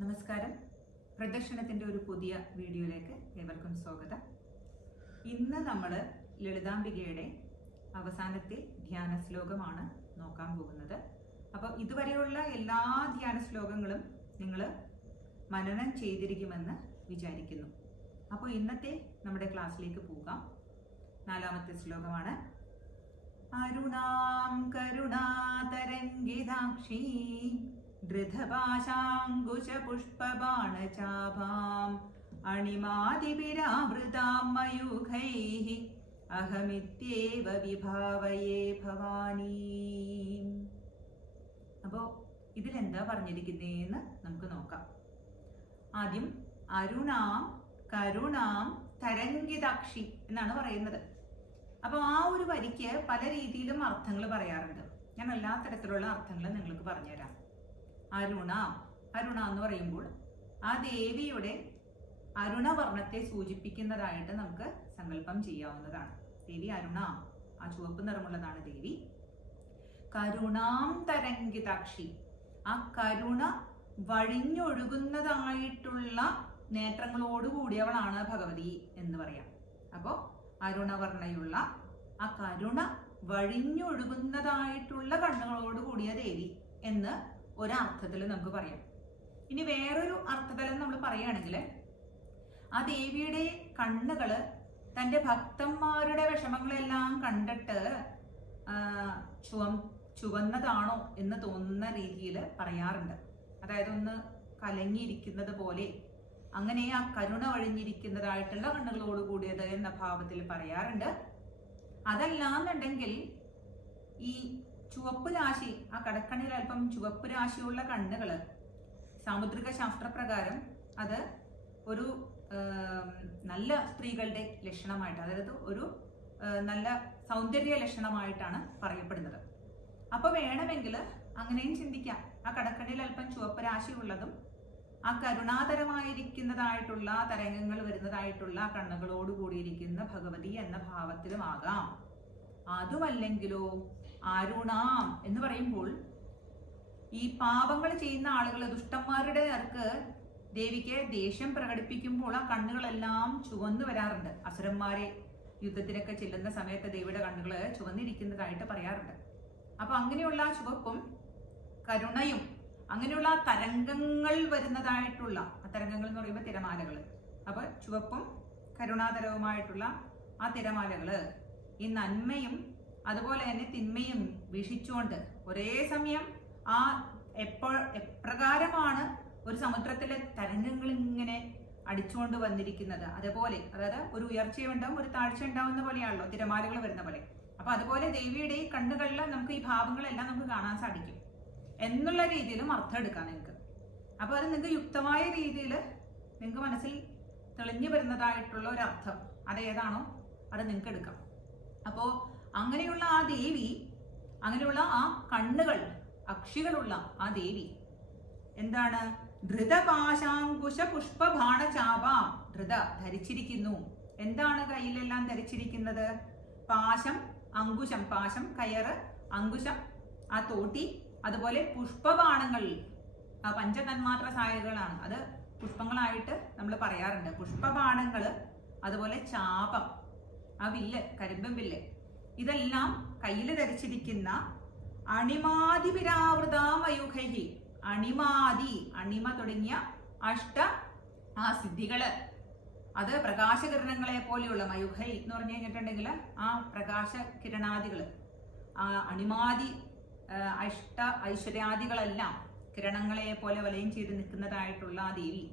നമസ്കാരം. പ്രദർശനത്തിൻ്റെ ഒരു പുതിയ വീഡിയോയിലേക്ക് ഏവർക്കും സ്വാഗതം. ഇന്ന് നമ്മൾ ലളിതാംബികയുടെ അവസാനത്തെ ധ്യാന ശ്ലോകമാണ് നോക്കാൻ പോകുന്നത്. അപ്പോൾ ഇതുവരെയുള്ള എല്ലാ ധ്യാന ശ്ലോകങ്ങളും നിങ്ങൾ മനനം ചെയ്തിരിക്കുമെന്ന് വിചാരിക്കുന്നു. അപ്പോൾ ഇന്നത്തെ നമ്മുടെ ക്ലാസ്സിലേക്ക് പോകാം. 4ാമത്തെ ശ്ലോകമാണ്. അരുണാം കരുണാതരംഗിതാക്ഷി ധൃതപാശാങ്കുശപുഷ്പബാണചാപാം അണിമാതിപിരാവൃതാം മയൂഖൈഃ അഹമിത്യേവ വിഭാവയേ ഭവാനി. അപ്പോൾ ഇതിലെന്താ പറഞ്ഞിരിക്കുന്നതെന്ന് നമുക്ക് നോക്കാം. ആദ്യം അരുണാം കരുണാം തരംഗിതാക്ഷി എന്നാണ് പറയുന്നത്. അപ്പോൾ ആ ഒരു വരിക്ക് പല രീതിയിലും അർത്ഥങ്ങൾ പറയാറുണ്ട്. ഞാൻ എല്ലാ തരത്തിലുള്ള അർത്ഥങ്ങളും നിങ്ങൾക്ക് പറഞ്ഞുതരാം. അരുണ എന്ന് പറയുമ്പോൾ ആ ദേവിയുടെ അരുണവർണ്ണത്തെ സൂചിപ്പിക്കുന്നതായിട്ട് നമുക്ക് സങ്കല്പം ചെയ്യാവുന്നതാണ്. ദേവി അരുണ, ആ ചുവപ്പ് നിറമുള്ളതാണ് ദേവി. കരുണാം തരംഗിതാക്ഷി, ആ കരുണ വഴിഞ്ഞൊഴുകുന്നതായിട്ടുള്ള നേത്രങ്ങളോടുകൂടിയവളാണ് ഭഗവതി എന്ന് പറയാം. അപ്പോൾ അരുണവർണ്ണയുള്ള ആ കരുണ വഴിഞ്ഞൊഴുകുന്നതായിട്ടുള്ള കണ്ണുകളോട് കൂടിയ ദേവി എന്ന് ഒരർത്ഥത്തിൽ നമുക്ക് പറയാം. ഇനി വേറൊരു അർത്ഥതലം നമ്മൾ പറയുകയാണെങ്കിൽ ആ ദേവിയുടെ കണ്ണുകള് തൻ്റെ ഭക്തന്മാരുടെ വിഷമങ്ങളെല്ലാം കണ്ടിട്ട് ചുവന്നതാണോ എന്ന് തോന്നുന്ന രീതിയിൽ പറയാറുണ്ട്. അതായത് ഒന്ന് കലങ്ങിയിരിക്കുന്നത് പോലെ, അങ്ങനെ ആ കരുണ വഴിഞ്ഞിരിക്കുന്നതായിട്ടുള്ള കണ്ണുകളോട് കൂടിയത് എന്ന ഭാവത്തിൽ പറയാറുണ്ട്. അതല്ലാന്നുണ്ടെങ്കിൽ ഈ ചുവപ്പ് രാശി, ആ കടക്കണ്ണിൽ അല്പം ചുവപ്പ് രാശിയുള്ള കണ്ണുകള് സാമുദ്രിക ശാസ്ത്രപ്രകാരം അത് ഒരു നല്ല സ്ത്രീകളുടെ ലക്ഷണമായിട്ട്, അതായത് ഒരു നല്ല സൗന്ദര്യ ലക്ഷണമായിട്ടാണ് പറയപ്പെടുന്നത്. അപ്പൊ വേണമെങ്കിൽ അങ്ങനെയും ചിന്തിക്കാം. ആ കടക്കണ്ണിൽ അല്പം ചുവപ്പ് രാശിയുള്ളതും ആ കരുണാതരമായിരിക്കുന്നതായിട്ടുള്ള തരംഗങ്ങൾ വരുന്നതായിട്ടുള്ള കണ്ണുകളോട് കൂടിയിരിക്കുന്ന ഭഗവതി എന്ന ഭാവത്തിലുമാകാം. അതുമല്ലെങ്കിലോ അരുണാം എന്ന് പറയുമ്പോൾ ഈ പാപങ്ങൾ ചെയ്യുന്ന ആളുകൾ, ദുഷ്ടന്മാരുടെ നേർക്ക് ദേവിക്ക് ദേഷ്യം പ്രകടിപ്പിക്കുമ്പോൾ ആ കണ്ണുകളെല്ലാം ചുവന്നു വരാറുണ്ട്. അസുരന്മാരെ യുദ്ധത്തിനൊക്കെ ചെല്ലുന്ന സമയത്ത് ദേവിയുടെ കണ്ണുകൾ ചുവന്നിരിക്കുന്നതായിട്ട് പറയാറുണ്ട്. അപ്പൊ അങ്ങനെയുള്ള ചുവപ്പും കരുണയും, അങ്ങനെയുള്ള തരംഗങ്ങൾ വരുന്നതായിട്ടുള്ള, ആ തരംഗങ്ങൾ എന്ന് പറയുമ്പോൾ തിരമാലകൾ, അപ്പൊ ചുവപ്പും കരുണാതരവുമായിട്ടുള്ള ആ തിരമാലകള് ഈ നന്മയും അതുപോലെ തന്നെ തിന്മയും വീക്ഷിച്ചുകൊണ്ട് ഒരേ സമയം ആ എപ്രകാരമാണ് ഒരു സമുദ്രത്തിലെ തരംഗങ്ങൾ ഇങ്ങനെ അടിച്ചുകൊണ്ട് വന്നിരിക്കുന്നത്, അതേപോലെ, അതായത് ഒരു ഉയർച്ചയുണ്ടാവും ഒരു താഴ്ച ഉണ്ടാവുന്ന പോലെയാണല്ലോ തിരമാലകൾ വരുന്ന പോലെ. അപ്പൊ അതുപോലെ ദേവിയുടെ ഈ കണ്ണുകളിൽ നമുക്ക് ഈ ഭാവങ്ങളെല്ലാം നമുക്ക് കാണാൻ സാധിക്കും എന്നുള്ള രീതിയിലും അർത്ഥം എടുക്കാം നിങ്ങൾക്ക്. അപ്പൊ അത് നിങ്ങൾക്ക് യുക്തമായ രീതിയിൽ നിങ്ങൾക്ക് മനസ്സിൽ തെളിഞ്ഞു വരുന്നതായിട്ടുള്ള ഒരു അർത്ഥം അതേതാണോ അത് നിങ്ങൾക്ക് എടുക്കാം. അപ്പോ അങ്ങനെയുള്ള ആ ദേവി, അങ്ങനെയുള്ള ആ കണ്ണുകൾ, അക്ഷികളുള്ള ആ ദേവി എന്താണ്? ധൃതപാശാങ്കുശ പുഷ്പബാണചാപാം. ധൃത ധരിച്ചിരിക്കുന്നു. എന്താണ് കയ്യിലെല്ലാം ധരിച്ചിരിക്കുന്നത്? പാശം, അങ്കുശം. പാശം കയറ്, അങ്കുശം ആ തോട്ടി, അതുപോലെ പുഷ്പബാണങ്ങൾ. ആ പഞ്ചതന്മാത്ര സായകളാണ്, അത് പുഷ്പങ്ങളായിട്ട് നമ്മൾ പറയാറുണ്ട്. പുഷ്പബാണങ്ങള്, അതുപോലെ ചാപം, ആ വില്ല്, കരിമ്പൻ വില്ല്, ഇതെല്ലാം കയ്യിൽ ധരിച്ചിരിക്കുന്ന അണിമാതിപിരാവൃതാമയൂഖൈഃ. അണിമാതി, അണിമ തുടങ്ങിയ ആ സിദ്ധികള്, അത് പ്രകാശകിരണങ്ങളെ പോലെയുള്ള മയൂഖൈ എന്ന് പറഞ്ഞു കഴിഞ്ഞിട്ടുണ്ടെങ്കിൽ ആ പ്രകാശ കിരണാദികള്, ആ അണിമാതി ഐശ്വര്യാദികളെല്ലാം കിരണങ്ങളെ പോലെ വലയം ചെയ്ത് നിൽക്കുന്നതായിട്ടുള്ള ആ ദേവി.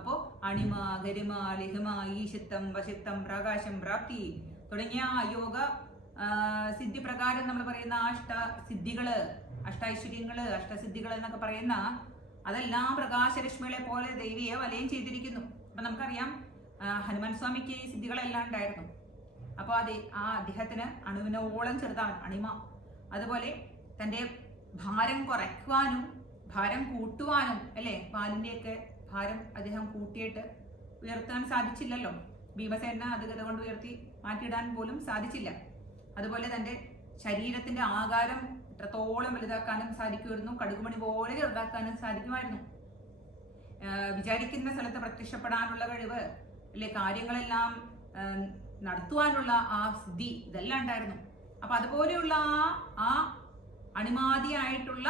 അപ്പോ അണിമ, ഗരിമ, ലിഹിമ, ഈശിത്തം, വശിത്തം, പ്രകാശം, പ്രാപ്തി തുടങ്ങിയ യോഗ സിദ്ധി പ്രകാരം നമ്മൾ പറയുന്ന സിദ്ധികള്, അഷ്ടൈശ്വര്യങ്ങള്, അഷ്ടസിദ്ധികൾ എന്നൊക്കെ പറയുന്ന അതെല്ലാം പ്രകാശരശ്മികളെ പോലെ ദേവിയെ വലയം ചെയ്തിരിക്കുന്നു. അപ്പൊ നമുക്കറിയാം ഹനുമാൻ സ്വാമിക്ക് ഈ സിദ്ധികളെല്ലാം ഉണ്ടായിരുന്നു. അപ്പൊ അദ്ദേഹത്തിന് അണുവിനോളം ചെറുതാണ് അണിമ. അതുപോലെ തൻ്റെ ഭാരം കുറയ്ക്കുവാനും ഭാരം കൂട്ടുവാനും, അല്ലെ, പാലിന്റെയൊക്കെ ഭാരം അദ്ദേഹം കൂട്ടിയിട്ട് ഉയർത്താൻ സാധിച്ചില്ലല്ലോ. ഭീമസേന അത് ഗത കൊണ്ട് ഉയർത്തി മാറ്റിയിടാൻ പോലും സാധിച്ചില്ല. അതുപോലെ തൻ്റെ ശരീരത്തിന്റെ ആകാരം എത്രത്തോളം വലുതാക്കാനും സാധിക്കുമായിരുന്നു, കടുകുമണി പോലെ ചെറുതാക്കാനും സാധിക്കുമായിരുന്നു. വിചാരിക്കുന്ന സ്ഥലത്ത് പ്രത്യക്ഷപ്പെടാനുള്ള കഴിവ്, അല്ലെ കാര്യങ്ങളെല്ലാം നടത്തുവാനുള്ള ആ സിദ്ധി, ഇതെല്ലാം ഉണ്ടായിരുന്നു. അപ്പൊ അതുപോലെയുള്ള ആ അണിമാദിയായിട്ടുള്ള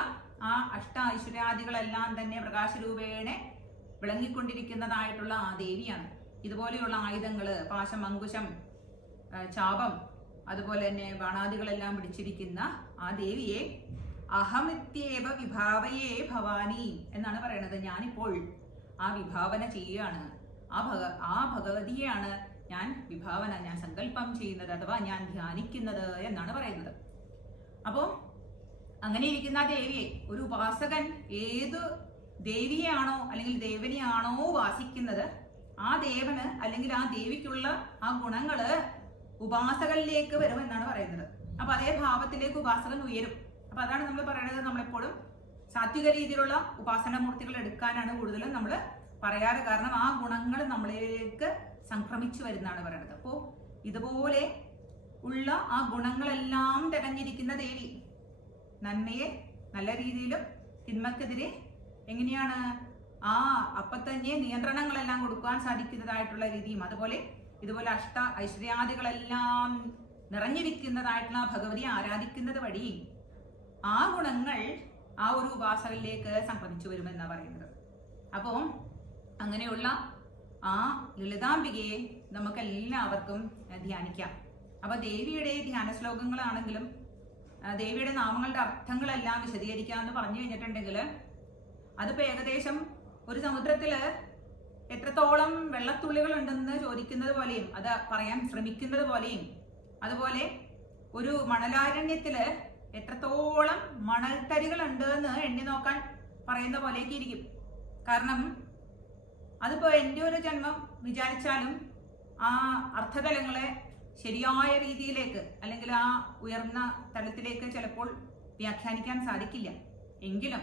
ആ അഷ്ട ഐശ്വര്യാദികളെല്ലാം തന്നെ പ്രകാശരൂപേണ വിളങ്ങിക്കൊണ്ടിരിക്കുന്നതായിട്ടുള്ള ആ ദേവിയാണ്. ഇതുപോലെയുള്ള ആയുധങ്ങള്, പാശം, അങ്കുശം, ചാപം, അതുപോലെ തന്നെ ബാണാദികളെല്ലാം പിടിച്ചിരിക്കുന്ന ആ ദേവിയെ അഹമിത്യേവ വിഭാവയേ ഭവാനി എന്നാണ് പറയുന്നത്. ഞാനിപ്പോൾ ആ വിഭാവന ചെയ്യുകയാണ്. ആ ഭഗവതിയെയാണ് ഞാൻ സങ്കല്പം ചെയ്യുന്നത്, അഥവാ ഞാൻ ധ്യാനിക്കുന്നത് എന്നാണ് പറയുന്നത്. അപ്പോൾ അങ്ങനെ ഇരിക്കുന്ന ആ ദേവിയെ ഒരു ഉപാസകൻ ഏത് ദേവിയെയാണോ അല്ലെങ്കിൽ ദേവനെയാണോ ഉപാസിക്കുന്നത്, ആ ദേവന് അല്ലെങ്കിൽ ആ ദേവിക്കുള്ള ആ ഗുണങ്ങള് ഉപാസകനിലേക്ക് വരുമെന്നാണ് പറയുന്നത്. അപ്പൊ അതേ ഭാവത്തിലേക്ക് ഉപാസകൻ ഉയരും. അപ്പൊ അതാണ് നമ്മൾ പറയുന്നത്, നമ്മളെപ്പോഴും സാത്വിക രീതിയിലുള്ള ഉപാസന മൂർത്തികൾ എടുക്കാനാണ് കൂടുതലും നമ്മൾ പറയാറ്. കാരണം ആ ഗുണങ്ങൾ നമ്മളിലേക്ക് സംക്രമിച്ചു വരുന്നതാണ് പറയുന്നത്. അപ്പോൾ ഇതുപോലെ ഉള്ള ആ ഗുണങ്ങളെല്ലാം തികഞ്ഞിരിക്കുന്ന ദേവി നന്മയെ നല്ല രീതിയിലും തിന്മക്കെതിരെ എങ്ങനെയാണ് അപ്പൊ തന്നെ നിയന്ത്രണങ്ങളെല്ലാം കൊടുക്കാൻ സാധിക്കുന്നതായിട്ടുള്ള രീതിയും, അതുപോലെ ഇതുപോലെ അഷ്ട ഐശ്വര്യാദികളെല്ലാം നിറഞ്ഞിരിക്കുന്നതായിട്ടുള്ള ഭഗവതിയെ ആരാധിക്കുന്നത് വഴി ആ ഗുണങ്ങൾ ആ ഒരു ഉപാസകയിലേക്ക് സംക്രമിച്ചു വരുമെന്നാണ് പറയുന്നത്. അപ്പോൾ അങ്ങനെയുള്ള ആ ലളിതാംബികയെ നമുക്ക് എല്ലാവർക്കും ധ്യാനിക്കാം. അപ്പൊ ദേവിയുടെ ധ്യാന ശ്ലോകങ്ങളാണെങ്കിലും ദേവിയുടെ നാമങ്ങളുടെ അർത്ഥങ്ങളെല്ലാം വിശദീകരിക്കാമെന്ന് പറഞ്ഞു കഴിഞ്ഞിട്ടുണ്ടെങ്കിൽ അതിപ്പോ ഏകദേശം ഒരു സമുദ്രത്തില് എത്രത്തോളം വെള്ളത്തുള്ളികൾ ഉണ്ടെന്ന് ചോദിക്കുന്നത് പോലെയും അത് പറയാൻ ശ്രമിക്കുന്നത് പോലെയും, അതുപോലെ ഒരു മണലാരണ്യത്തില് എത്രത്തോളം മണൽത്തരികൾ ഉണ്ട് എന്ന് എണ്ണി നോക്കാൻ പറയുന്ന പോലെയൊക്കെ ഇരിക്കും. കാരണം അതിപ്പോ എൻ്റെ ഒരു ജന്മം വിചാരിച്ചാലും ആ അർത്ഥതലങ്ങളെ ശരിയായ രീതിയിലേക്ക് അല്ലെങ്കിൽ ആ ഉയർന്ന തലത്തിലേക്ക് ചിലപ്പോൾ വ്യാഖ്യാനിക്കാൻ സാധിക്കില്ല. എങ്കിലും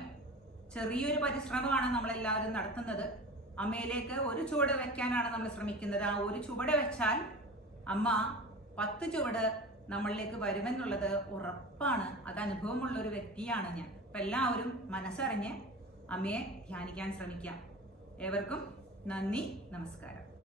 ചെറിയൊരു പരിശ്രമമാണ് നമ്മളെല്ലാവരും നടത്തുന്നത്. അമ്മയിലേക്ക് ഒരു ചുവട് വെക്കാനാണ് നമ്മൾ ശ്രമിക്കുന്നത്. ആ ഒരു ചുവട് വെച്ചാൽ അമ്മ 10 ചുവട് നമ്മളിലേക്ക് വരുമെന്നുള്ളത് ഉറപ്പാണ്. അത് അനുഭവമുള്ള ഒരു വ്യക്തിയാണ് ഞാൻ. അപ്പൊ എല്ലാവരും മനസ്സറിഞ്ഞ് അമ്മയെ ധ്യാനിക്കാൻ ശ്രമിക്കാം. ഏവർക്കും നന്ദി, നമസ്കാരം.